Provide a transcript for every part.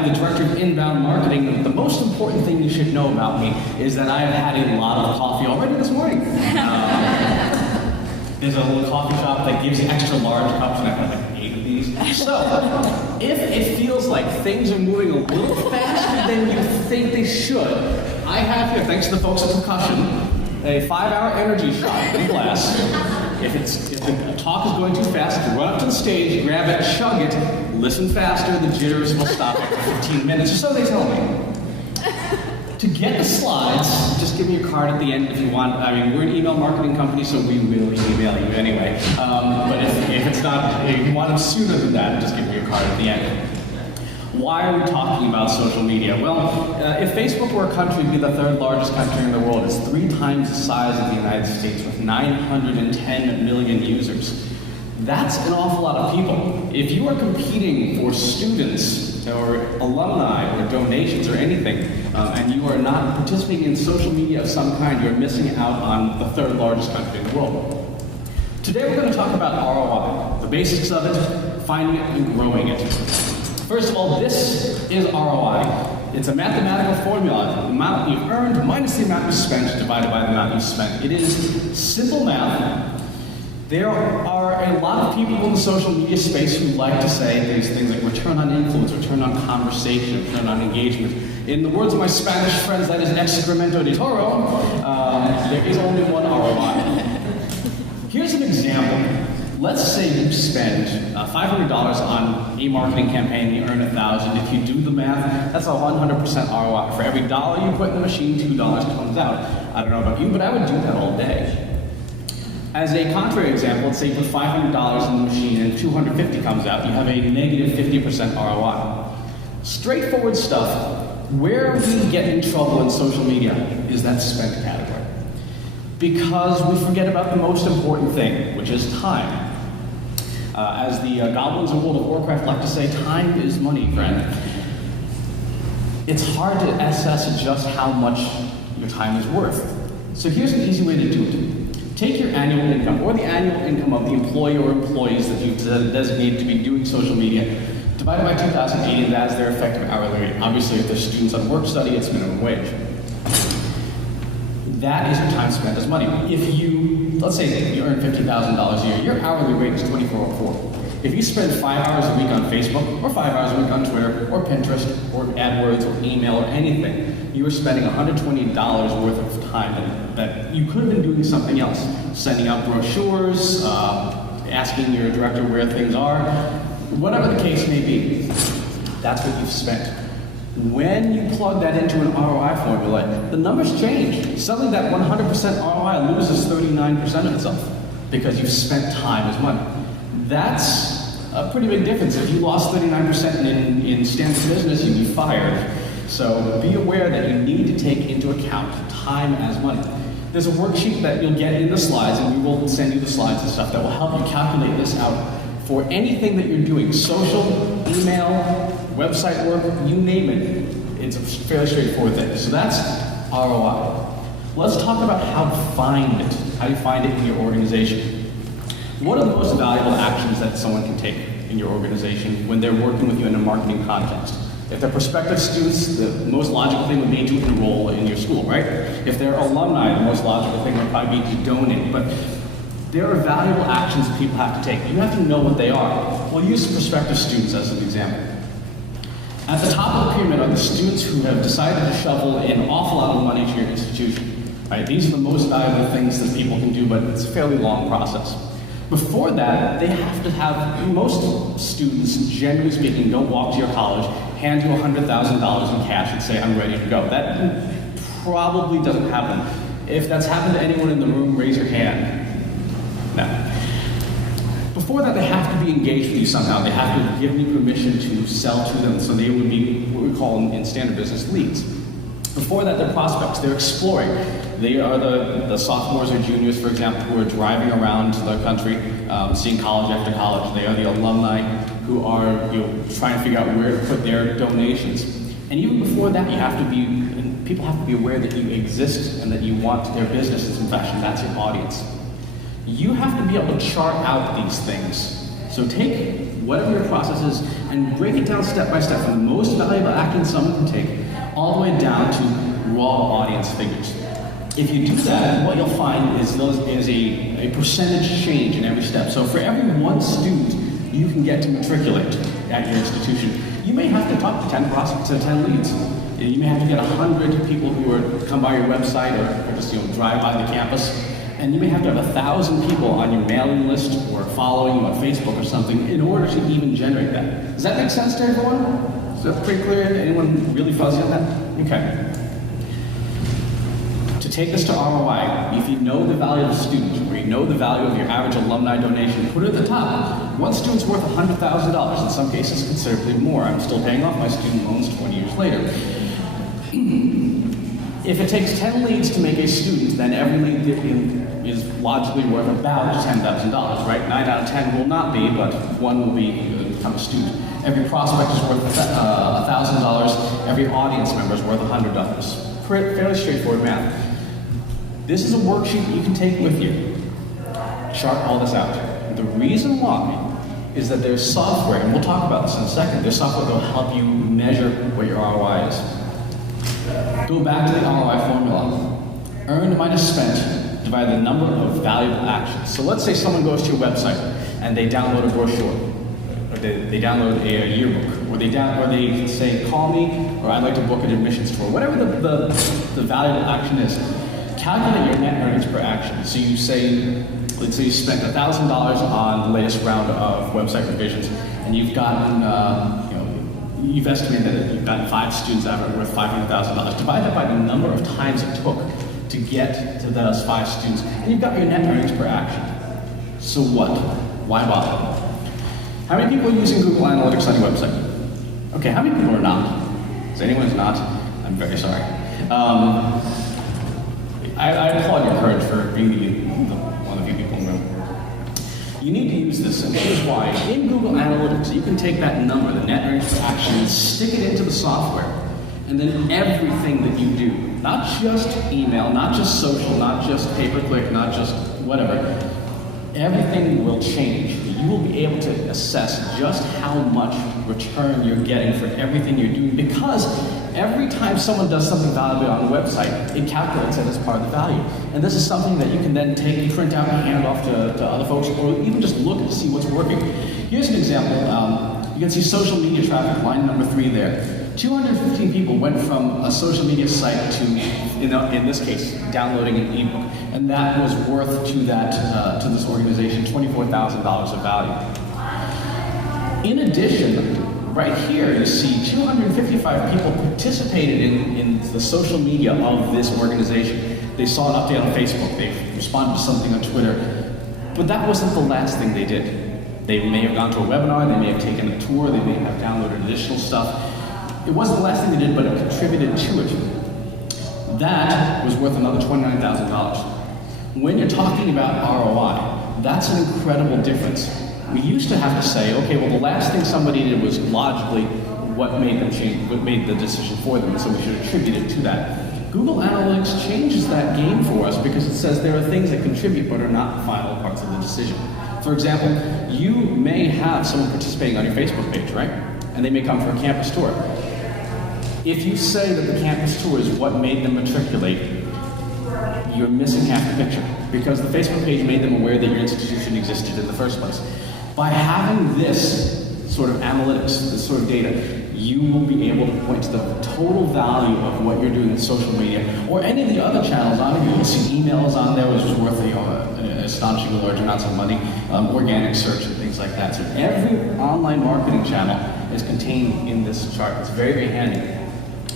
I'm the Director of Inbound Marketing. The most important thing you should know about me is that I have had a lot of coffee already this morning. There's a little coffee shop that gives you extra large cups, and I've had like 8 of these. So, if it feels like things are moving a little faster than you think they should, I have here, thanks to the folks at Percussion, a 5-hour energy shot in glass. If the talk is going too fast, if you run up to the stage, grab it, chug it, listen faster, the jitters will stop after 15 minutes, or so they tell me. To get the slides, just give me your card at the end if you want. I mean, we're an email marketing company, so we will email you anyway. But if you want them sooner than that, just give me your card at the end. Why are we talking about social media? Well, if Facebook were a country, it'd be the 3rd largest country in the world. It's 3 times the size of the United States with 910 million users. That's an awful lot of people. If you are competing for students or alumni or donations or anything, and you are not participating in social media of some kind, you're missing out on the 3rd largest country in the world. Today we're going to talk about ROI, the basics of it, finding it and growing it. First of all, this is ROI. It's a mathematical formula. The amount you've earned minus the amount you spent divided by the amount you spent. It is simple math. There are a lot of people in the social media space who like to say these things like return on influence, return on conversation, return on engagement. In the words of my Spanish friends, that is excremento de toro. There is only one ROI. Here's an example. Let's say you spend $500 on a marketing campaign, you earn $1,000. If you do the math, that's a 100% ROI. For every dollar you put in the machine, $2 comes out. I don't know about you, but I would do that all day. As a contrary example, let's say you put $500 in the machine and $250 comes out, you have a negative 50% ROI. Straightforward stuff. Where we get in trouble in social media is that spent category. Because we forget about the most important thing, which is time. As the goblins in World of Warcraft like to say, time is money, friend. It's hard to assess just how much your time is worth. So here's an easy way to do it. Take your annual income, or the annual income of the employee or employees that you've designated to be doing social media, divided by 2,080, and that's their effective hourly rate. Obviously, if there's students on work study, it's minimum wage. That is your time spent as money. If you, let's say you earn $50,000 a year, your hourly rate is $24.04. If you spend 5 hours a week on Facebook, or 5 hours a week on Twitter, or Pinterest, or AdWords, or email, or anything, you are spending $120 worth of time that you could have been doing something else. Sending out brochures, asking your director where things are, whatever the case may be. That's what you've spent. When you plug that into an ROI formula, the numbers change. Suddenly that 100% ROI loses 39% of itself because you've spent time as money. That's a pretty big difference. If you lost 39% in standard business, you'd be fired. So be aware that you need to take into account time as money. There's a worksheet that you'll get in the slides, and we will send you the slides and stuff that will help you calculate this out for anything that you're doing. Social, email, website work, you name it. It's a fairly straightforward thing. So that's ROI. Let's talk about how to find it. How do you find it in your organization? What are the most valuable actions that someone can take in your organization when they're working with you in a marketing context? If they're prospective students, the most logical thing would be to enroll in your school, right? If they're alumni, the most logical thing would probably be to donate. But there are valuable actions that people have to take. You have to know what they are. We'll use prospective students as an example. At the top of the pyramid are the students who have decided to shovel an awful lot of money to your institution. Right? These are the most valuable things that people can do, but it's a fairly long process. Before that, they have to have, most students, generally speaking, don't walk to your college, hand you $100,000 in cash and say, I'm ready to go. That probably doesn't happen. If that's happened to anyone in the room, raise your hand. No. Before that, they have to be engaged with you somehow. They have to give you permission to sell to them, so they would be what we call in standard business leads. Before that, they're prospects. They're exploring. They are the sophomores or juniors, for example, who are driving around the country, seeing college after college. They are the alumni who are trying to figure out where to put their donations. And even before that, people have to be aware that you exist and that you want their business in some fashion. That's your audience. You have to be able to chart out these things. So So take whatever your process is and break it down step by step from the most valuable action someone can take all the way down to raw audience figures. If you do that, what you'll find is a percentage change in every step. So for every one student you can get to matriculate at your institution, you may have to talk to 10 prospects or 10 leads. You may have to get 100 people who are come by your website or just drive by the campus. And you may have to have 1,000 people on your mailing list or following you on Facebook or something in order to even generate that. Does that make sense to everyone? Is that pretty clear? Anyone really fuzzy on that? Okay. To take this to ROI, if you know the value of a student or you know the value of your average alumni donation, put it at the top. One student's worth $100,000, in some cases considerably more. I'm still paying off my student loans 20 years later. If it takes 10 leads to make a student, then every lead is logically worth about $10,000, right? 9 out of 10 will not be, but 1 will become a student. Every prospect is worth $1,000. Every audience member is worth $100. Fairly straightforward math. This is a worksheet you can take with you. Chart all this out. The reason why is that there's software, and we'll talk about this in a second. There's software that will help you measure what your ROI is. Go back to the ROI formula. Earned minus spent divided the number of valuable actions. So let's say someone goes to your website and they download a brochure, or they download a yearbook, or they say, call me, or I'd like to book an admissions tour. Whatever the valuable action is, calculate your net earnings per action. So you say, let's say you spent $1,000 on the latest round of website revisions, and you've gotten, you've estimated that you've gotten 5 students out of it worth $500,000. Divide that by the number of times it took to get to those 5 students, and you've got your net earnings per action. So what? Why bother? How many people are using Google Analytics on your website? Okay, how many people are not? Is anyone who's not? I'm very sorry. I applaud your courage for being one of the few people in the room. You need to use this, and here's why. In Google Analytics, you can take that number, the net earnings per action, and stick it into the software. And then everything that you do, not just email, not just social, not just pay-per-click, not just whatever, everything will change. You will be able to assess just how much return you're getting for everything you're doing, because every time someone does something valuable on a website, it calculates it as part of the value. And this is something that you can then take, print out, and hand off to other folks, or even just look to see what's working. Here's an example. You can see social media traffic, line number 3 there. 215 people went from a social media site to, in this case, downloading an ebook, and that was worth to this organization $24,000 of value. In addition, right here you see 255 people participated in the social media of this organization. They saw an update on Facebook, they responded to something on Twitter, but that wasn't the last thing they did. They may have gone to a webinar, they may have taken a tour, they may have downloaded additional stuff. It wasn't the last thing they did, but it contributed to it. That was worth another $29,000. When you're talking about ROI, that's an incredible difference. We used to have to say, okay, well, the last thing somebody did was logically what made them change, what made the decision for them, and so we should attribute it to that. Google Analytics changes that game for us because it says there are things that contribute but are not final parts of the decision. For example, you may have someone participating on your Facebook page, right? And they may come for a campus tour. If you say that the campus tour is what made them matriculate, you're missing half the picture, because the Facebook page made them aware that your institution existed in the first place. By having this sort of analytics, this sort of data, you will be able to point to the total value of what you're doing in social media, or any of the other channels on here. You'll see emails on there, which is worth an astonishingly large amounts of money, organic search and things like that. So every online marketing channel is contained in this chart. It's very, very handy.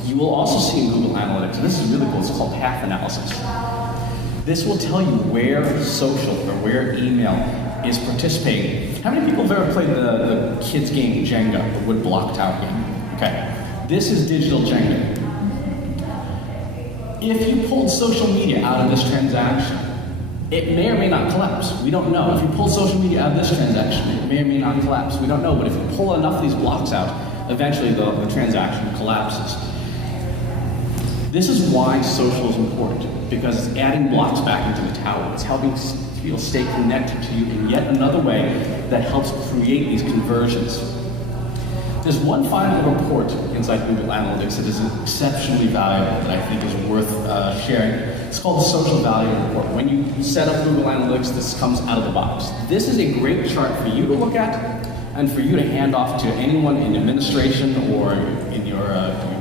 You will also see in Google Analytics, and this is really cool, it's called path analysis. This will tell you where social or where email is participating. How many people have ever played the kids game Jenga, the wood block tower game? Okay, this is digital Jenga. If you pulled social media out of this transaction, it may or may not collapse. We don't know. If you pull social media out of this transaction, it may or may not collapse. We don't know, but if you pull enough of these blocks out, eventually the transaction collapses. This is why social is important, because it's adding blocks back into the tower. It's helping people stay connected to you in yet another way that helps create these conversions. There's one final report inside Google Analytics that is exceptionally valuable that I think is worth sharing. It's called the Social Value Report. When you set up Google Analytics, this comes out of the box. This is a great chart for you to look at and for you to hand off to anyone in administration or in your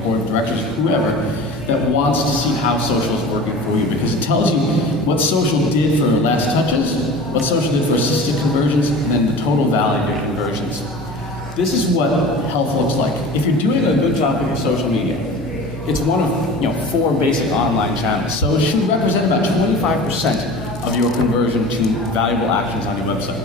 board of directors, whoever, that wants to see how social is working for you, because it tells you what social did for last touches, what social did for assisted conversions, and then the total value of your conversions. This is what health looks like. If you're doing a good job with your social media, it's one of 4 basic online channels, so it should represent about 25% of your conversion to valuable actions on your website.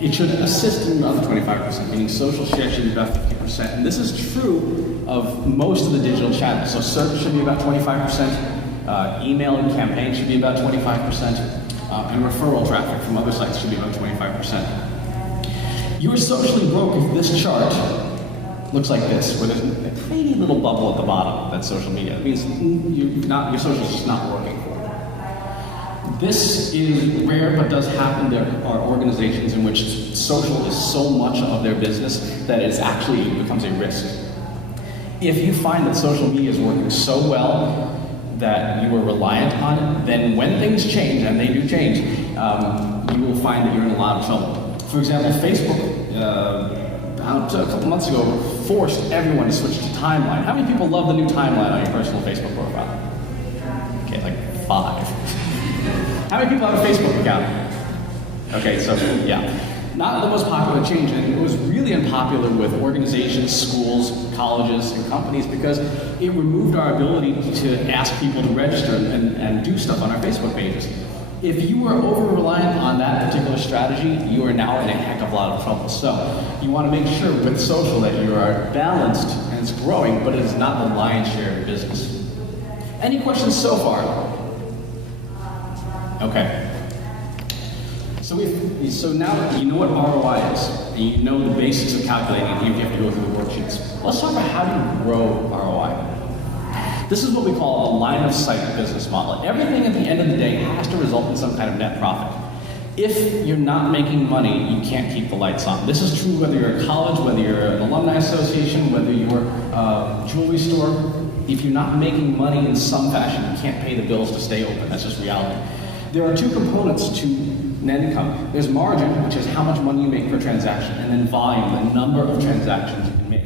It should assist in another 25%, meaning social share should be about 50%. And this is true of most of the digital channels. So search should be about 25%, email and campaign should be about 25%, and referral traffic from other sites should be about 25%. You're socially broke if this chart looks like this, where there's a tiny little bubble at the bottom that's social media. It means your social is just not working for you. This is rare, but does happen. There are organizations in which social is so much of their business that it becomes a risk. If you find that social media is working so well that you are reliant on it, then when things change, and they do change, you will find that you're in a lot of trouble. For example, Facebook, about a couple months ago, forced everyone to switch to timeline. How many people love the new timeline on your personal Facebook profile? Okay, like 5. How many people have a Facebook account? Okay, so yeah. Not the most popular change, and it was really unpopular with organizations, schools, colleges, and companies because it removed our ability to ask people to register and do stuff on our Facebook pages. If you are over-reliant on that particular strategy, you are now in a heck of a lot of trouble. So you want to make sure with social that you are balanced and it's growing, but it is not the lion's share of your business. Any questions so far? Okay. So now that you know what ROI is, and you know the basics of calculating it, you have to go through the worksheets. Let's talk about how do you grow ROI. This is what we call a line of sight business model. Everything at the end of the day has to result in some kind of net profit. If you're not making money, you can't keep the lights on. This is true whether you're a college, whether you're an alumni association, whether you're a jewelry store. If you're not making money in some fashion, you can't pay the bills to stay open. That's just reality. There are 2 components to net income. There's margin, which is how much money you make per transaction, and then volume, the number of transactions you can make.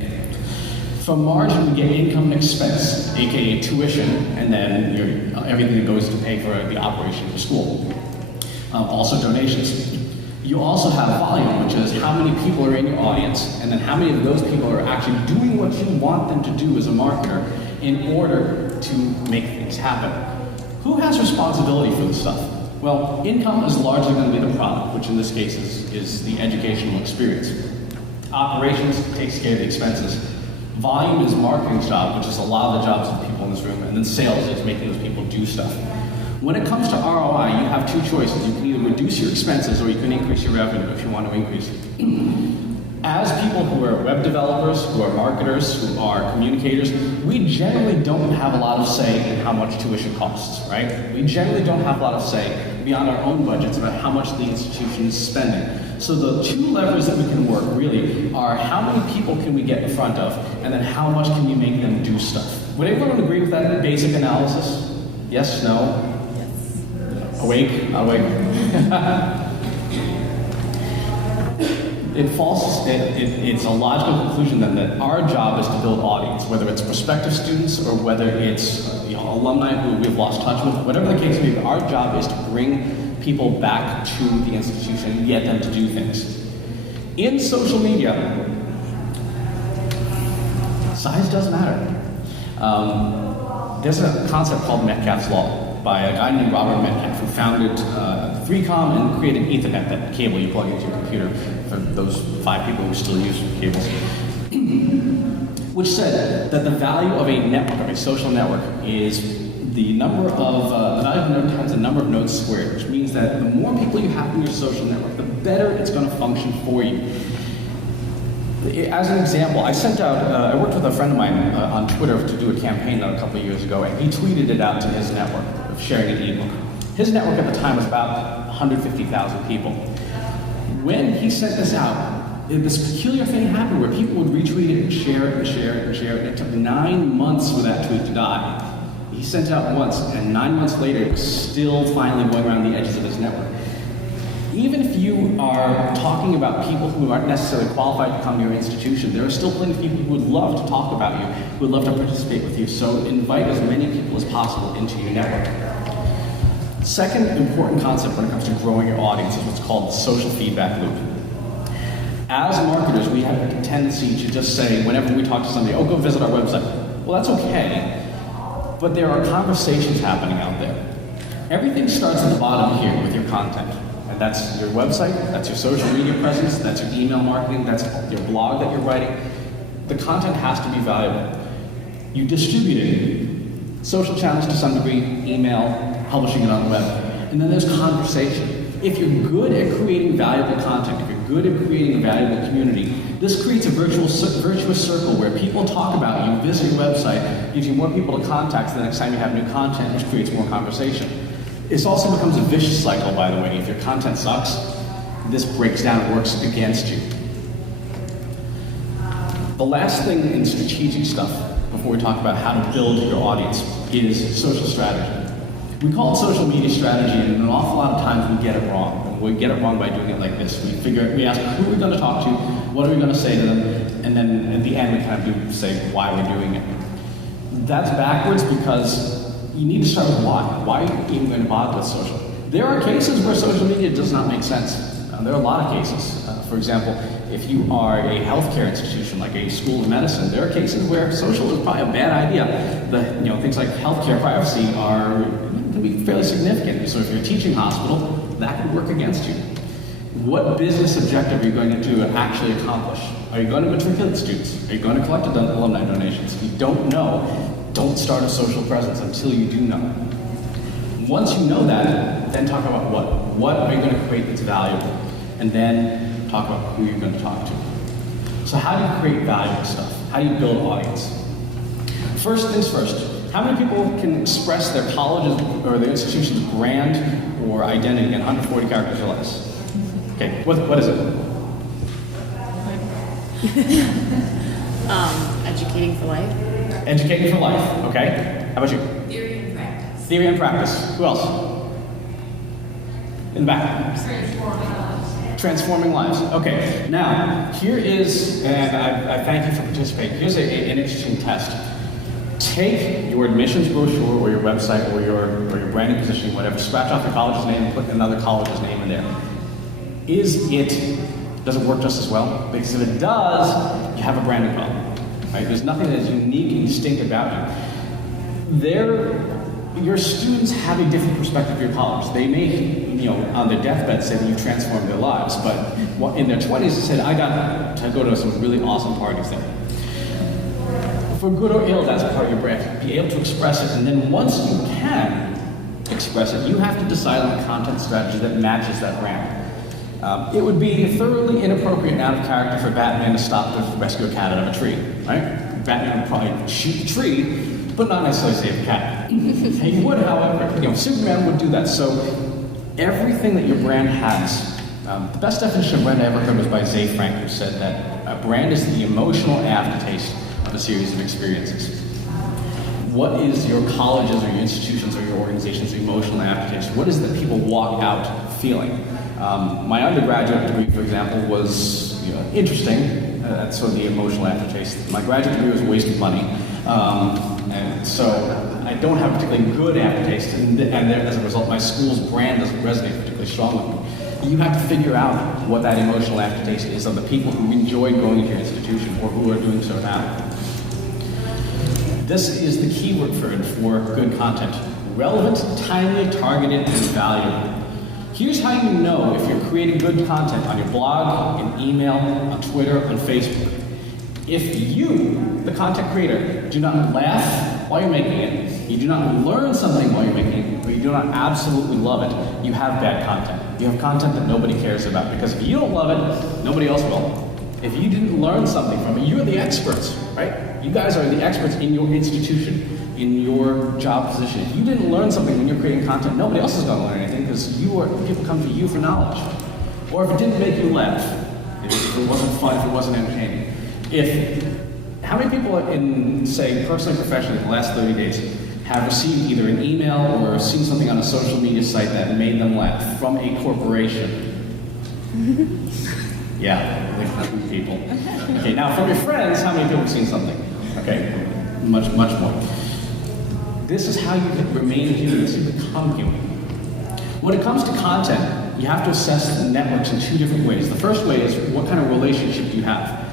From margin, we get income and expense, aka tuition, and then everything that goes to pay for the operation of the school. Also donations. You also have volume, which is how many people are in your audience, and then how many of those people are actually doing what you want them to do as a marketer in order to make things happen. Who has responsibility for this stuff? Well, income is largely going to be the product, which in this case is the educational experience. Operations takes care of the expenses. Volume is marketing's job, which is a lot of the jobs of the people in this room, and then sales is making those people do stuff. When it comes to ROI, you have 2 choices. You can either reduce your expenses or you can increase your revenue if you want to increase it. As people who are web developers, who are marketers, who are communicators, we generally don't have a lot of say in how much tuition costs, right? We generally don't have a lot of say beyond our own budgets about how much the institution is spending. So the 2 levers that we can work really are how many people can we get in front of, and then how much can you make them do stuff. Would everyone agree with that basic analysis? Yes, no? Yes. Awake? Not awake? It's a logical conclusion then that our job is to build audience, whether it's prospective students or whether it's alumni who we've lost touch with, whatever the case may be. Our job is to bring people back to the institution and get them to do things. In social media, size does matter. There's a concept called Metcalfe's Law by a guy named Robert Metcalfe who founded 3Com and created Ethernet, that cable you plug into your computer, for those 5 people who still use cables, which said that the value of a network, of a social network, is the number of, the value of a node times the number of nodes squared, which means that the more people you have in your social network, the better it's going to function for you. As an example, I worked with a friend of mine on Twitter to do a campaign a couple of years ago, and he tweeted it out to his network of sharing an ebook. His network at the time was about 150,000 people. When he sent this out, this peculiar thing happened where people would retweet it and share it and share it and share it. It took 9 months for that tweet to die. He sent it out once, and 9 months later, it was still finally going around the edges of his network. Even if you are talking about people who aren't necessarily qualified to come to your institution, there are still plenty of people who would love to talk about you, who would love to participate with you. So invite as many people as possible into your network. Second important concept when it comes to growing your audience is what's called the social feedback loop. As marketers, we have a tendency to just say, whenever we talk to somebody, oh, go visit our website. Well, that's okay, but there are conversations happening out there. Everything starts at the bottom here with your content. And that's your website, that's your social media presence, that's your email marketing, that's your blog that you're writing. The content has to be valuable. You distribute it, social channels to some degree, email, publishing it on the web. And then there's conversation. If you're good at creating valuable content, if you're good at creating a valuable community, this creates a virtuous circle where people talk about you, visit your website, gives you more people to contact the next time you have new content, which creates more conversation. This also becomes a vicious cycle, by the way. If your content sucks, this breaks down and works against you. The last thing in strategic stuff, before we talk about how to build your audience, is social strategy. We call it social media strategy, and an awful lot of times we get it wrong. And we get it wrong by doing it like this. We ask who we're going to talk to, what are we going to say to them, and then at the end we kind of say why we're doing it. That's backwards because you need to start with why. Why are you even going to bother with social? There are cases where social media does not make sense. There are a lot of cases. For example, if you are a healthcare institution, like a school of medicine, there are cases where social is probably a bad idea. Things like healthcare privacy can be fairly significant. So if you're a teaching hospital, that could work against you. What business objective are you going to actually accomplish? Are you going to matriculate students? Are you going to collect alumni donations? If you don't know, don't start a social presence until you do know. Once you know that, then talk about what. What are you going to create that's valuable? And then talk about who you're going to talk to. So how do you create valuable stuff? How do you build audience? First things first, how many people can express their college's or their institution's brand or identity in 140 characters or less? Okay, what is it? Educating for life. Educating for life, okay. How about you? Theory and practice. Theory and practice. Who else? In the back. Transforming lives. Transforming lives. Okay, now, here is, and I thank you for participating, here's an interesting test. Take your admissions brochure or your website or your branding positioning, whatever, scratch off your college's name and put another college's name in there. Does it work just as well? Because if it does, you have a branding problem. Right? There's nothing that is unique and distinct about you. Your students have a different perspective of your college. They may, on their deathbed say that you transformed their lives, but in their 20s they said, I got to go to some really awesome parties there. For good or ill, that's part of your brand. Be able to express it, and then once you can express it, you have to decide on a content strategy that matches that brand. It would be thoroughly inappropriate and out of character for Batman to stop to rescue a cat out of a tree, right? Batman would probably shoot the tree, but not necessarily save the cat. He would, however, Superman would do that. So everything that your brand has, the best definition of brand I ever heard was by Zay Frank, who said that a brand is the emotional aftertaste of a series of experiences. What is your colleges or your institutions or your organization's emotional aftertaste? What is it that people walk out feeling? My undergraduate degree, for example, was interesting. That's sort of the emotional aftertaste. My graduate degree was a waste of money. And so I don't have a particularly good aftertaste, and as a result, my school's brand doesn't resonate particularly strong with me. You have to figure out what that emotional aftertaste is of the people who enjoy going to your institution or who are doing so now. This is the keyword for good content. Relevant, timely, targeted, and valuable. Here's how you know if you're creating good content on your blog, in email, on Twitter, on Facebook. If you, the content creator, do not laugh while you're making it, you do not learn something while you're making it, or you do not absolutely love it, you have bad content. You have content that nobody cares about, because if you don't love it, nobody else will. If you didn't learn something from it, you're the experts, right? You guys are the experts in your institution. in your job position. If you didn't learn something when you're creating content, nobody else is going to learn anything because people come to you for knowledge. Or if it didn't make you laugh, if it wasn't fun, if it wasn't entertaining. How many people in, say, personally, professionally, the last 30 days have received either an email or seen something on a social media site that made them laugh from a corporation? Yeah, like 2 people. Okay, now from your friends, how many people have seen something? Okay, much more. This is how you remain human, this is become human. When it comes to content, you have to assess networks in 2 different ways. The first way is what kind of relationship do you have?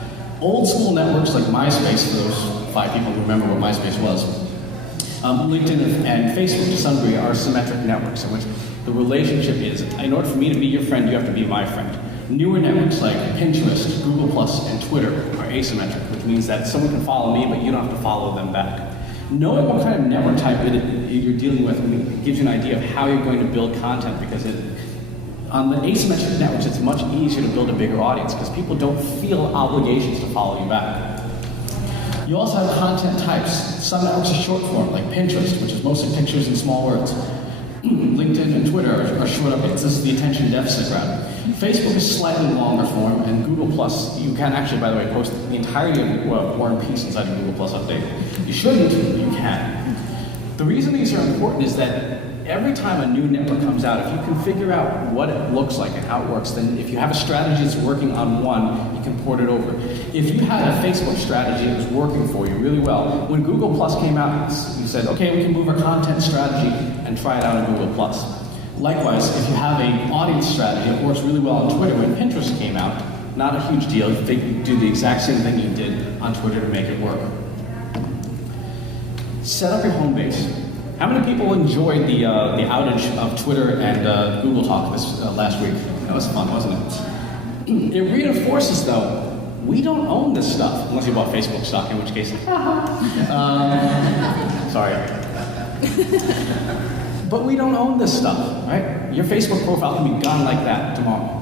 Old school networks like MySpace, for those 5 people who remember what MySpace was, LinkedIn and Facebook to some degree are symmetric networks in which the relationship is, in order for me to be your friend, you have to be my friend. Newer networks like Pinterest, Google+, and Twitter are asymmetric, which means that someone can follow me, but you don't have to follow them back. Knowing what kind of network type you're dealing with gives you an idea of how you're going to build content, because on the asymmetric networks, it's much easier to build a bigger audience because people don't feel obligations to follow you back. You also have content types. Some networks are short form, like Pinterest, which is mostly pictures and small words. LinkedIn and Twitter are short updates. This is the attention deficit crowd. Facebook is slightly longer form, and Google+, you can actually, by the way, post the entirety of War and Peace inside a Google+ update. You shouldn't, but you can. The reason these are important is that every time a new network comes out, if you can figure out what it looks like and how it works, then if you have a strategy that's working on one, you can port it over. If you had a Facebook strategy that was working for you really well, when Google+ came out, you said, okay, we can move our content strategy and try it out on Google+. Likewise, if you have an audience strategy that works really well on Twitter, when Pinterest came out, not a huge deal. You do the exact same thing you did on Twitter to make it work. Set up your home base. How many people enjoyed the outage of Twitter and Google Talk this last week? That was fun, wasn't it? It reinforces, though, we don't own this stuff, unless you bought Facebook stock, in which case, sorry. But we don't own this stuff, right? Your Facebook profile can be gone like that tomorrow.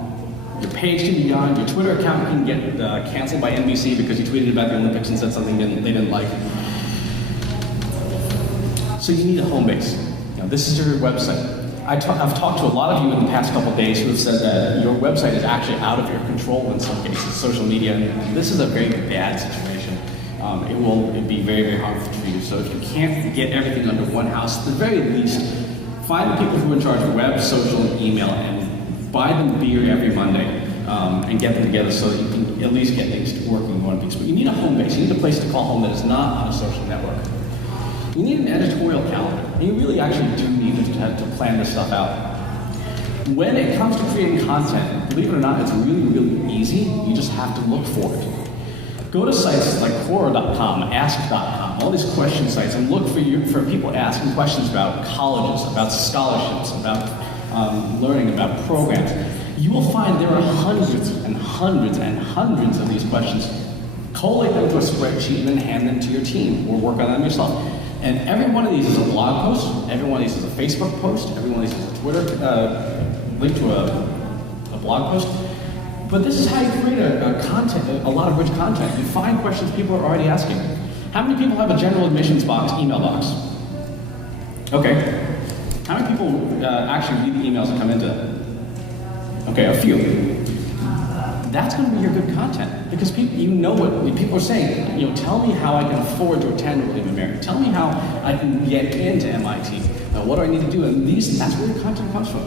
Your page can be gone, your Twitter account can get canceled by NBC because you tweeted about the Olympics and said something they didn't like. So you need a home base. This is your website. I've talked to a lot of you in the past couple of days who have said that your website is actually out of your control in some cases, social media. This is a very bad situation. It'd be very, very harmful for you. So if you can't get everything under one house, at the very least, find the people who are in charge of web, social, and email, and buy them beer every Monday, and get them together so that you can at least get things working in one piece. But you need a home base. You need a place to call home that is not on a social network. You need an editorial calendar. And you really actually do need to plan this stuff out. When it comes to creating content, believe it or not, it's really, really easy. You just have to look for it. Go to sites like Quora.com, Ask.com, all these question sites, and look for people asking questions about colleges, about scholarships, about learning, about programs. You will find there are hundreds and hundreds and hundreds of these questions. Collate them to a spreadsheet and then hand them to your team, or work on them yourself. And every one of these is a blog post, every one of these is a Facebook post, every one of these is a Twitter link to a blog post. But this is how you create a lot of rich content. You find questions people are already asking. How many people have a general admissions box, email box? Okay. How many people actually read the emails that come into it? Okay, a few. That's going to be your good content, because people, you know what people are saying. Tell me how I can afford to attend William and Mary. Tell me how I can get into MIT. What do I need to do? And that's where your content comes from.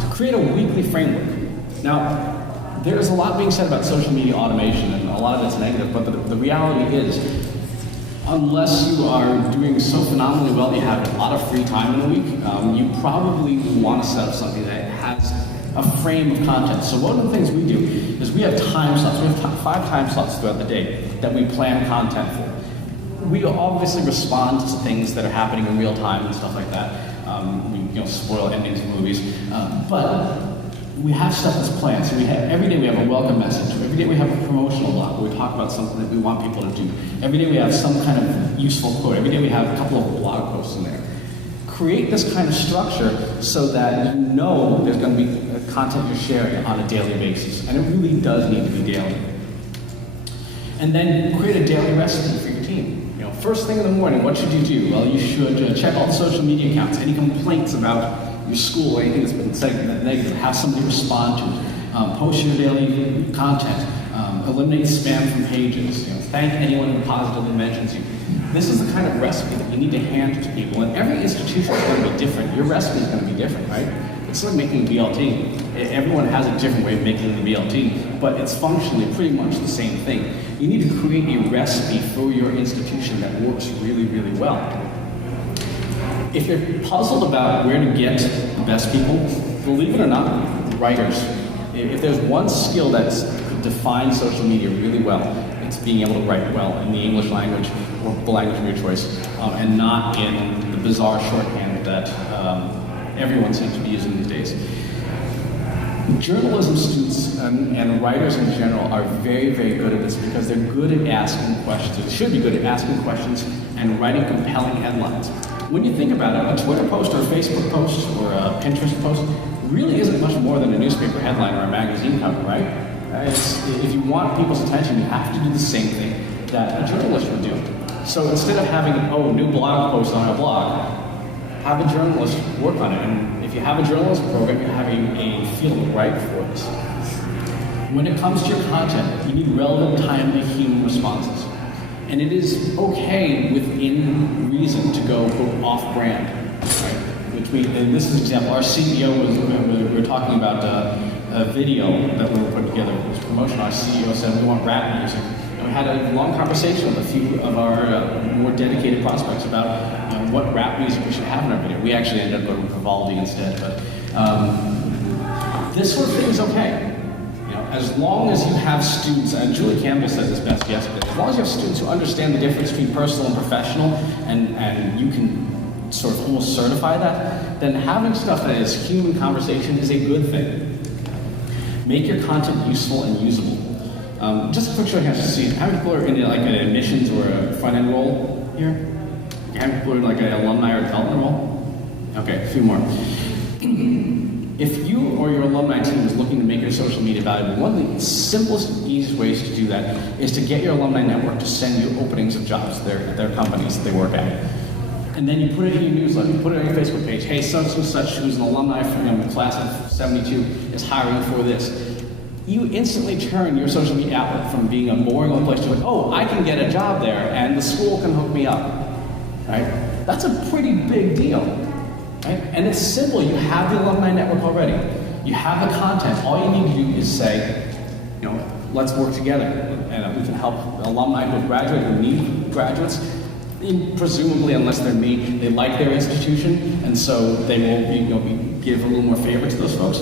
So create a weekly framework. Now, there's a lot being said about social media automation, and a lot of it's negative, but the reality is, unless you are doing so phenomenally well that you have a lot of free time in a week, you probably want to set up something that has a frame of content. So one of the things we do is we have time slots. We have 5 time slots throughout the day that we plan content for. We obviously respond to things that are happening in real time and stuff like that. We spoil endings of movies, but we have stuff that's planned. So every day we have a welcome message. Every day we have a promotional block where we talk about something that we want people to do. Every day we have some kind of useful quote. Every day we have a couple of blog posts in there. Create this kind of structure so that you know there's going to be content you're sharing on a daily basis. And it really does need to be daily. And then create a daily recipe for your team. first thing in the morning, what should you do? Well, you should check all the social media accounts. Any complaints about your school, anything that's been said negative, have somebody respond to it. Post your daily content. Eliminate spam from pages. Thank anyone who positively mentions you. This is the kind of recipe that you need to hand to people, and every institution is going to be different. Your recipe is going to be different, right? It's like making a BLT. Everyone has a different way of making the BLT, but it's functionally pretty much the same thing. You need to create a recipe for your institution that works really, really well. If you're puzzled about where to get the best people, believe it or not, writers. If there's one skill that's defines social media really well, it's being able to write well in the English language or the language of your choice, and not in the bizarre shorthand that everyone seems to be using these days. Journalism students and writers in general are very, very good at this because they're good at asking questions. They should be good at asking questions and writing compelling headlines. When you think about it, a Twitter post or a Facebook post or a Pinterest post really isn't much more than a newspaper headline or a magazine cover, right? If you want people's attention, you have to do the same thing that a journalist would do. So instead of having, new blog post on a blog, have a journalist work on it. And if you have a journalist program, you're having a field right for this. When it comes to your content, you need relevant, timely human responses. And it is okay within reason to go off-brand, right? And this is an example. Our CEO we were talking about a video that we were putting together. It was promotion. Our CEO said we want rap music. And we had a long conversation with a few of our more dedicated prospects about what rap music we should have in our video. We actually ended up going with Vivaldi instead, but this sort of thing is okay. As long as you have students, and Julie Campbell said this best yesterday, as long as you have students who understand the difference between personal and professional, and you can sort of almost certify that, then having stuff that is human conversation is a good thing. Make your content useful and usable. Just a quick show of hands to see how many people are in like an admissions or a front-end role here? How many people are in like an alumni or development role? Okay, a few more. If you or your alumni team is looking to make your social media valuable, one of the simplest and easiest ways to do that is to get your alumni network to send you openings of jobs at their companies that they work at. And then you put it in your newsletter, you put it on your Facebook page. Hey, such and such, who's an alumni from the class of 72, is hiring for this. You instantly turn your social media outlet from being a boring old place to like, oh, I can get a job there, and the school can hook me up. Right? That's a pretty big deal. Right? And it's simple. You have the alumni network already. You have the content. All you need to do is say, let's work together, and we can help alumni who have graduated, who need graduates. Presumably, unless they're me, they like their institution, and so they will give a little more favor to those folks.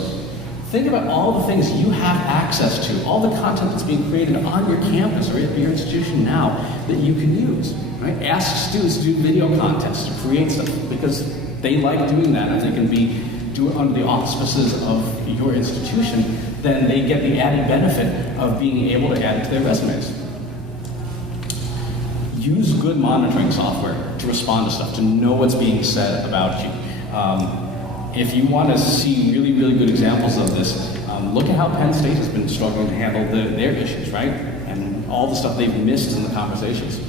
Think about all the things you have access to, all the content that's being created on your campus or at your institution now that you can use. Right? Ask students to do video contests, to create stuff, because they like doing that. If they can do it under the auspices of your institution, then they get the added benefit of being able to add it to their resumes. Use good monitoring software to respond to stuff, to know what's being said about you. If you want to see really, really good examples of this, look at how Penn State has been struggling to handle their issues, right? And all the stuff they've missed in the conversations.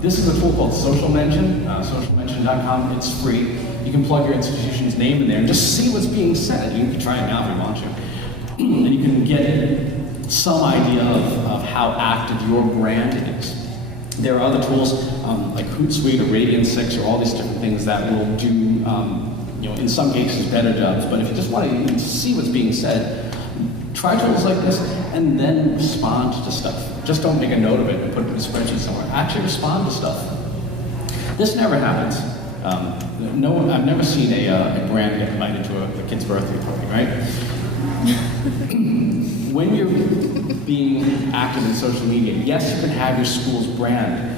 This is a tool called Social Mention, socialmention.com. It's free. You can plug your institution's name in there and just see what's being said. You can try it now if you want to. And you can get some idea of how active your brand is. There are other tools like Hootsuite or Radian6 or all these different things that will do, in some cases, better jobs. But if you just want to see what's being said, try tools like this and then respond to stuff. Just don't make a note of it and put it in a spreadsheet somewhere. Actually respond to stuff. This never happens. I've never seen a brand get invited to a kid's birthday party, right? When you're being active in social media, yes, you can have your school's brand.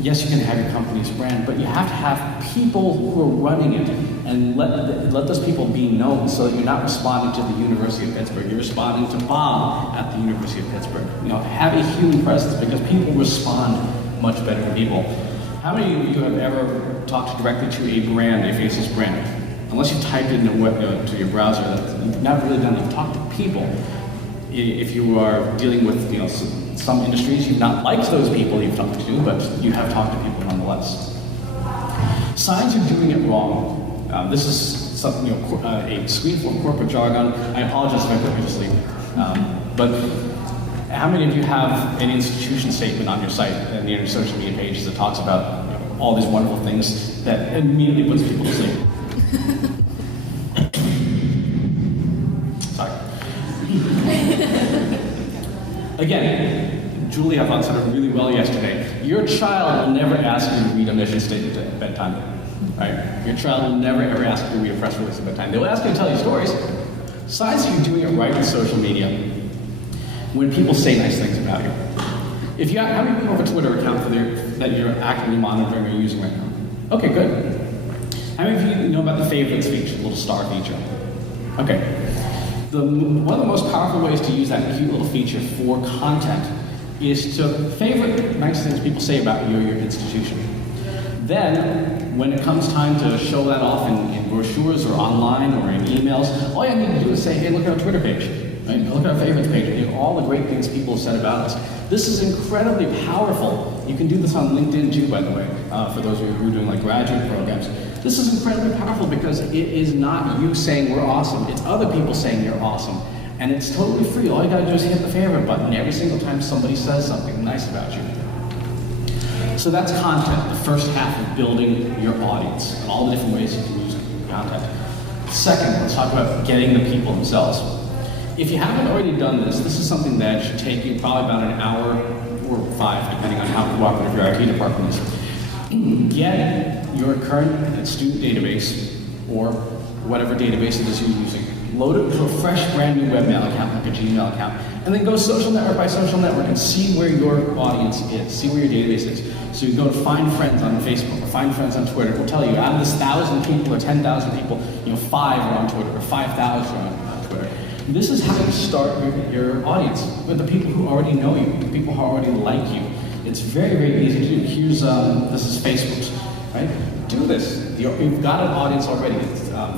Yes, you can have your company's brand, but you have to have people who are running it and let those people be known so that you're not responding to the University of Pittsburgh. You're responding to Bob at the University of Pittsburgh. Have a human presence because people respond much better to people. How many of you have ever talked directly to a brand, a faceless brand? Unless you typed it in to your browser, you've not really done it. You've talked to people. If you are dealing with some industries you've not liked those people you've talked to, but you have talked to people nonetheless. Signs you're doing it wrong. This is something, a screen for corporate jargon. I apologize if I put you to sleep. But how many of you have an institution statement on your site and your social media pages that talks about all these wonderful things that immediately puts people to sleep? Sorry. Again, Julie, I thought said it really well yesterday. Your child will never ask you to read a mission statement at bedtime, right? Your child will never ever ask you to read a press release at bedtime. They will ask you to tell you stories. Signs that you're doing it right with social media. When people say nice things about you. If you have, how many people have a Twitter account that you're actively monitoring or using right now? Okay, good. How many of you know about the favorites feature, the little star feature? Okay. One of the most powerful ways to use that cute little feature for content is to favorite nice things people say about you or your institution. Then, when it comes time to show that off in brochures or online or in emails, all you need to do is say, hey, look at our Twitter page. Right? Look at our favorites page. All the great things people have said about us. This is incredibly powerful. You can do this on LinkedIn too, by the way, for those of you who are doing like graduate programs. This is incredibly powerful because it is not you saying we're awesome. It's other people saying you're awesome. And it's totally free. All you gotta do is hit the favorite button every single time somebody says something nice about you. So that's content, the first half of building your audience and all the different ways you can use content. Second, let's talk about getting the people themselves. If you haven't already done this, this is something that should take you probably about an hour or 5, depending on how cooperative your IT department is. Get your current student database, or whatever database it is you're using, load it to a fresh, brand new webmail account, like a Gmail account, and then go social network by social network and see where your audience is, see where your database is. So you go to find friends on Facebook, or find friends on Twitter. It will tell you, out of this 1,000 people or 10,000 people, 5 are on Twitter, or 5,000 are on Twitter. This is how you start your audience, with the people who already know you, the people who already like you. It's very, very easy to do. Here's, this is Facebook's, right? Do this. You've got an audience already.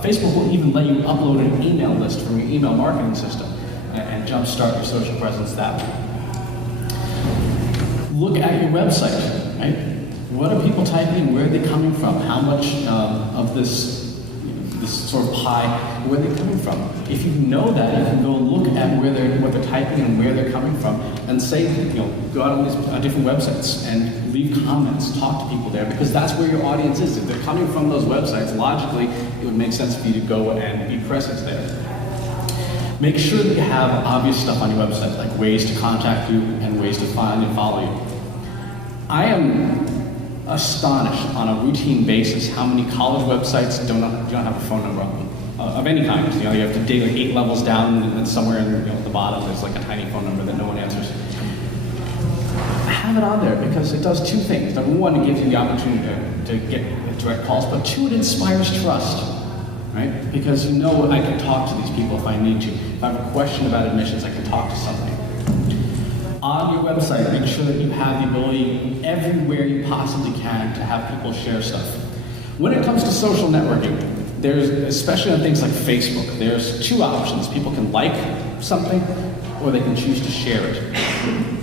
Facebook will even let you upload an email list from your email marketing system and jumpstart your social presence that way. Look at your website, right? What are people typing? Where are they coming from? How much of this sort of pie, where they're coming from? If you know that, you can go look at what they're typing and where they're coming from, and say, go out on these different websites and leave comments, talk to people there, because that's where your audience is. If they're coming from those websites, logically, it would make sense for you to go and be present there. Make sure that you have obvious stuff on your website, like ways to contact you and ways to find and follow you. I am astonished on a routine basis how many college websites don't have a phone number on them, of any kind. You have to dig like 8 levels down, and then somewhere at the bottom there's like a tiny phone number that no one answers. Have it on there because it does 2 things. Number 1, it gives you the opportunity to get direct calls, but 2, it inspires trust, right? Because I can talk to these people if I need to. If I have a question about admissions, I can talk to somebody. On your website, make sure that you have the ability everywhere you possibly can to have people share stuff. When it comes to social networking, there's, especially on things like Facebook, there's 2 options. People can like something, or they can choose to share it.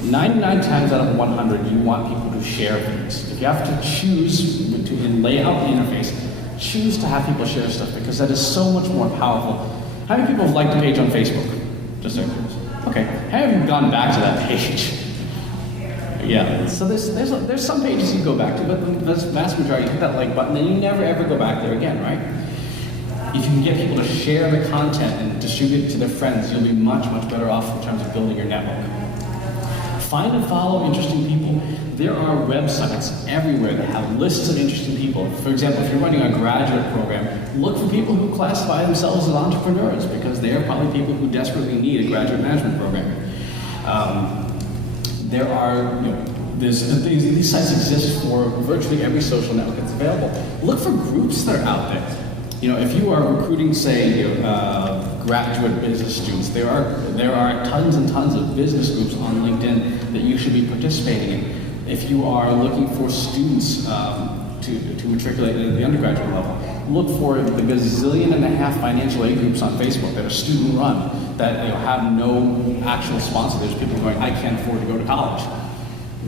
99 times out of 100, you want people to share things. If you have to choose to lay out the interface, choose to have people share stuff, because that is so much more powerful. How many people have liked a page on Facebook? Just so okay, have you gone back to that page? Yeah, so there's some pages you go back to, but the vast majority, you hit that like button, and you never ever go back there again, right? If you can get people to share the content and distribute it to their friends, you'll be much, much better off in terms of building your network. Find and follow interesting people. There are websites everywhere that have lists of interesting people. For example, if you're running a graduate program, look for people who classify themselves as entrepreneurs, because they are probably people who desperately need a graduate management program. These sites exist for virtually every social network that's available. Look for groups that are out there. If you are recruiting, say, graduate business students, there are tons and tons of business groups on LinkedIn that you should be participating in. If you are looking for students to matriculate at the undergraduate level, look for the gazillion and a half financial aid groups on Facebook that are student-run. that have no actual sponsor. There's people going, I can't afford to go to college.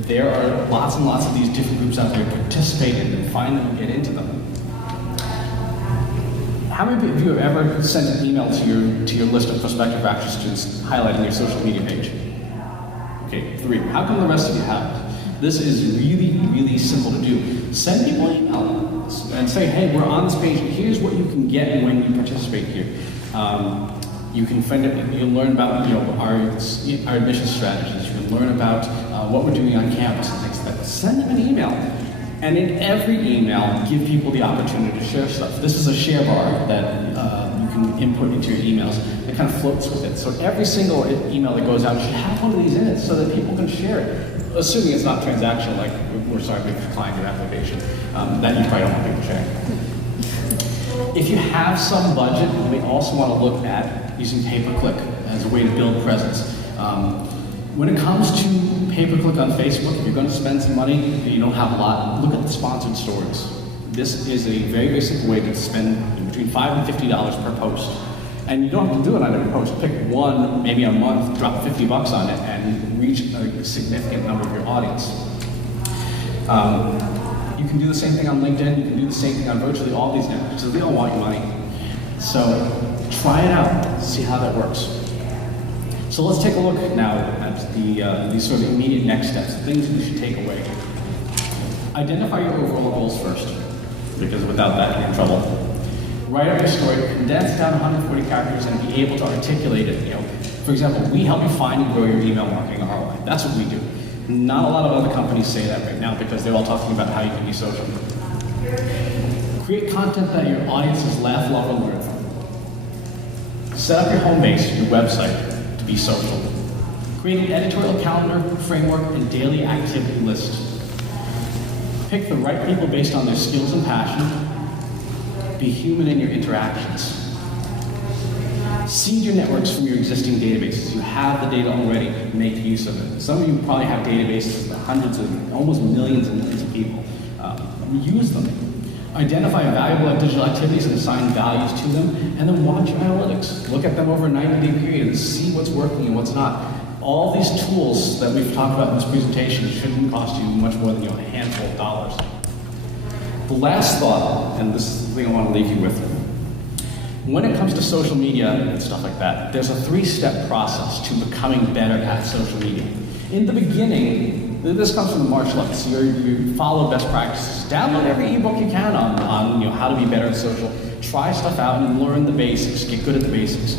There are lots and lots of these different groups out there. Participate in them, find them, and get into them. How many of you have ever sent an email to your list of prospective bachelor students highlighting your social media page? Okay, 3. How come the rest of you haven't? This is really, really simple to do. Send people an email and say, hey, we're on this page. Here's what you can get when you participate here. You can find it. You'll learn about our admission strategies. You can learn about what we're doing on campus and things like that. Send them an email. And in every email, give people the opportunity to share stuff. This is a share bar that you can input into your emails that kind of floats with it. So every single email that goes out should have one of these in it so that people can share it. Assuming it's not transactional, like we're sorry, we've declined your application, that you probably don't want people sharing. If you have some budget, we also want to look at using pay-per-click as a way to build presence. When it comes to pay-per-click on Facebook, if you're going to spend some money and you don't have a lot, look at the sponsored stories. This is a very, very simple way to spend between $5 and $50 per post. And you don't have to do it on every post. Pick one, maybe a month, drop $50 on it, and reach a significant number of your audience. You can do the same thing on LinkedIn. You can do the same thing on virtually all these networks. So they all want your money. So try it out. See how that works. So let's take a look now at these sort of immediate next steps, things you should take away. Identify your overall goals first, because without that, you're in trouble. Write out your story, condense down 140 characters, and be able to articulate it. For example, we help you find and grow your email marketing ROI. That's what we do. Not a lot of other companies say that right now because they're all talking about how you can be social. Create content that your audiences laugh, love, and learn from. Set up your home base, your website, to be social. Create an editorial calendar, framework, and daily activity list. Pick the right people based on their skills and passion. Be human in your interactions. Seed your networks from your existing databases. You have the data already, make use of it. Some of you probably have databases with hundreds of, almost millions and millions of people. Use them. Identify valuable digital activities and assign values to them, and then watch your analytics. Look at them over a 90-day period and see what's working and what's not. All these tools that we've talked about in this presentation shouldn't cost you much more than a handful of dollars. The last thought, and this is the thing I want to leave you with, when it comes to social media and stuff like that, there's a 3-step process to becoming better at social media. In the beginning, this comes from the martial arts. You follow best practices. Download every ebook you can on how to be better at social. Try stuff out and learn the basics. Get good at the basics.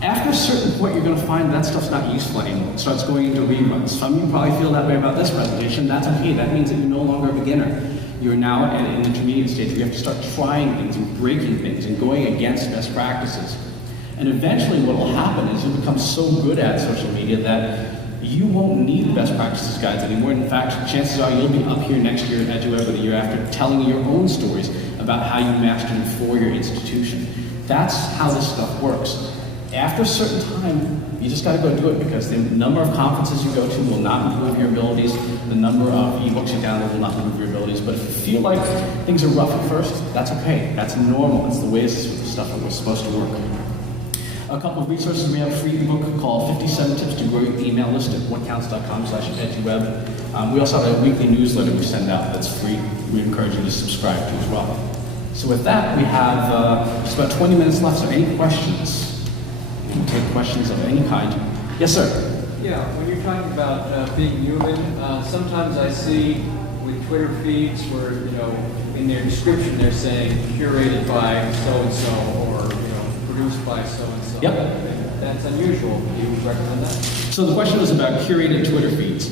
After a certain point, you're going to find that stuff's not useful anymore. It starts going into reruns. Some of you probably feel that way about this presentation. That's okay. That means that you're no longer a beginner. You're now at an intermediate stage where you have to start trying things and breaking things and going against best practices. And eventually what will happen is you'll become so good at social media that you won't need the best practices guides anymore. In fact, chances are you'll be up here next year at EduWeb or the year after telling your own stories about how you mastered it for your institution. That's how this stuff works. After a certain time, you just got to go do it because the number of conferences you go to will not improve your abilities. The number of ebooks you download will not improve your abilities. But if you feel like things are rough at first, that's okay. That's normal. It's the way this is with the stuff that we're supposed to work. A couple of resources. We have a free ebook called 57 Tips to Grow Your Email List at whatcounts.com/eduweb. We also have a weekly newsletter we send out that's free. We encourage you to subscribe to as well. So with that, we have just about 20 minutes left. So any questions? We can take questions of any kind. Yes, sir. Yeah, when you're talking about being human, sometimes I see with Twitter feeds where, in their description they're saying curated by so-and-so or, produced by so-and-so. Yep. That's unusual. Do you recommend that? So the question was about curated Twitter feeds.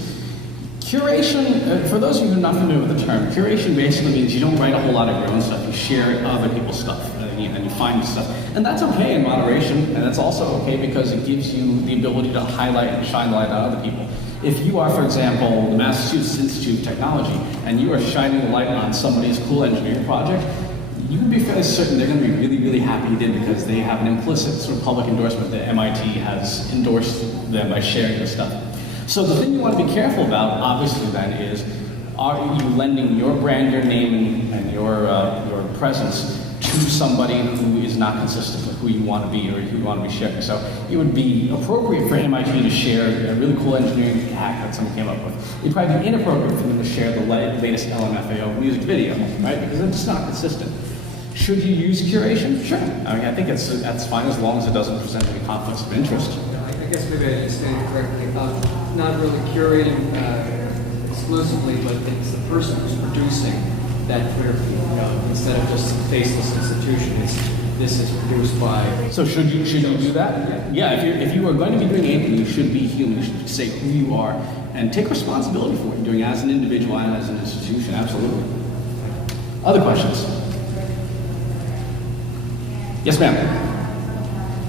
Curation, for those of you who are not familiar with the term, curation basically means you don't write a whole lot of your own stuff. You share other people's stuff and you find stuff. And that's okay in moderation, and that's also okay because it gives you the ability to highlight and shine light on other people. If you are, for example, the Massachusetts Institute of Technology, and you are shining the light on somebody's cool engineering project, you can be fairly certain they're going to be really, really happy you did because they have an implicit sort of public endorsement that MIT has endorsed them by sharing this stuff. So the thing you want to be careful about, obviously, then, is are you lending your brand, your name, and your presence to somebody who is not consistent with who you want to be or who you want to be sharing. So it would be appropriate for MIT to share a really cool engineering hack that someone came up with. It'd probably be inappropriate for them to share the latest LMFAO music video, right? Because it's just not consistent. Should you use curation? Sure. I mean, I think that's fine as long as it doesn't present any conflicts of interest. I guess maybe I didn't state it correctly. Not really curating exclusively, but it's the person who's producing that Twitter feed. Instead of just a faceless institution, this is produced by. So should you do that? Yeah. If you are going to be doing anything, you should be human. You should say who you are and take responsibility for what you're doing as an individual and as an institution. Absolutely. Other questions? Yes, ma'am.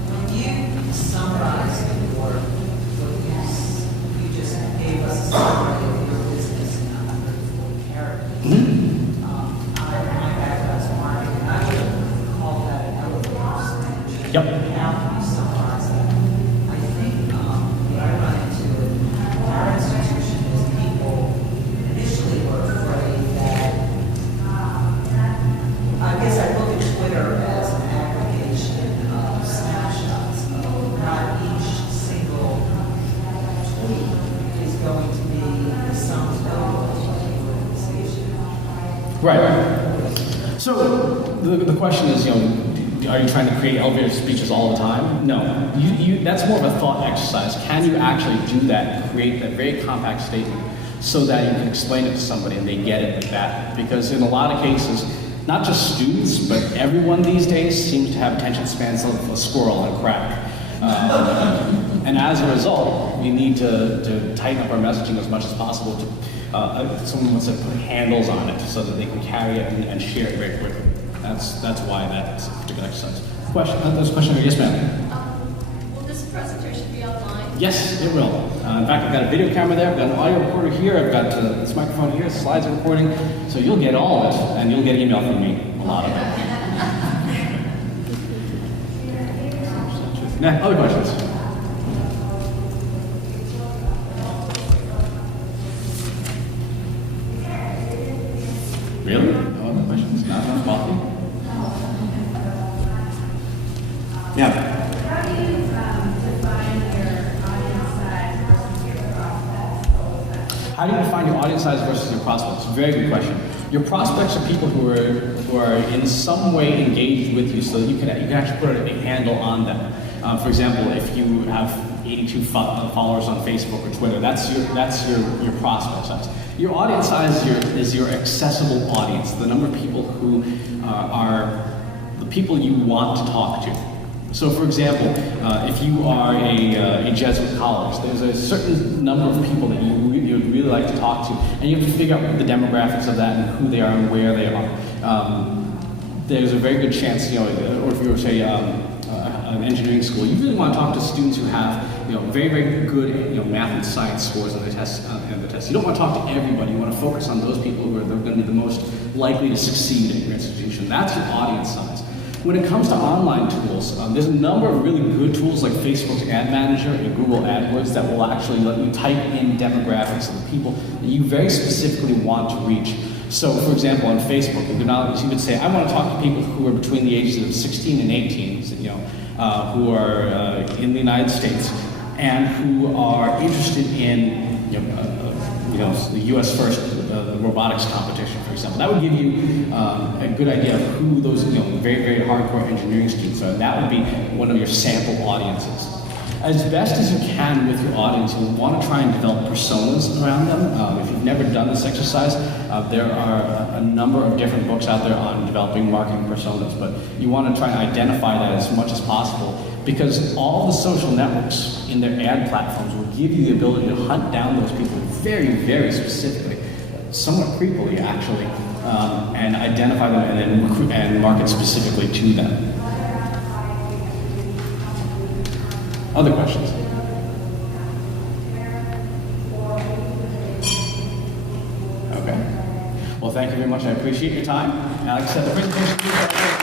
When you summarized your work, you just gave us a summary of your business in 140 characters. My background's marketing, I would call that an elevator speech. Yep. How do you summarize that? I think what I run into in our institution is people initially were afraid that, I guess I look at Twitter as an aggregation of snapshots of not each single tweet is going to be the sum total of the organization. Right. So the question is, are you trying to create elevator speeches all the time? No. That's more of a thought exercise. Can you actually do that and create that very compact statement so that you can explain it to somebody and they get it like that? Because in a lot of cases, not just students, but everyone these days seems to have attention spans of a squirrel on crack. And as a result, we need to tighten up our messaging as much as possible. Someone wants to put handles on it so that they can carry it and share it very quickly. That's why that's a particular exercise. Question? There's a question here. Yes, ma'am. Will this presentation be online? Yes, it will. In fact, I've got a video camera there, I've got an audio recorder here, I've got this microphone here, slides are recording, so you'll get all of it, and you'll get email from me, a lot of it. Now, other questions? Really? No other questions? Not enough coffee? Yeah. How do you define your audience size versus your prospects? How do you define your audience size versus your prospects? Very good question. Your prospects are people who are in some way engaged with you, so that you can actually put a handle on them. For example, if you have 82 followers on Facebook or Twitter, that's your prospect size. Your audience size is your accessible audience, the number of people who are the people you want to talk to. So, for example, if you are a Jesuit college, there's a certain number of people that you would really like to talk to, and you have to figure out the demographics of that and who they are and where they are. There's a very good chance, or if you were, say, an engineering school, you really want to talk to students who have, very, very good, math and science scores on the tests. You don't want to talk to everybody. You want to focus on those people who are going to be the most likely to succeed in your institution. That's your audience size. When it comes to online tools, there's a number of really good tools like Facebook's Ad Manager and Google AdWords that will actually let you type in demographics of the people that you very specifically want to reach. So, for example, on Facebook, you could say, I want to talk to people who are between the ages of 16 and 18, who are in the United States and who are interested in, the U.S. first robotics competition, for example. That would give you a good idea of who those very, very hardcore engineering students are. That would be one of your sample audiences. As best as you can with your audience, you want to try and develop personas around them. If you've never done this exercise, there are a number of different books out there on developing marketing personas, but you want to try and identify that as much as possible, because all the social networks in their ad platforms will give you the ability to hunt down those people very, very specifically, somewhat creepily actually, and identify them and then recruit and market specifically to them. Other questions? Okay. Well, thank you very much. I appreciate your time. Alex, the presentation.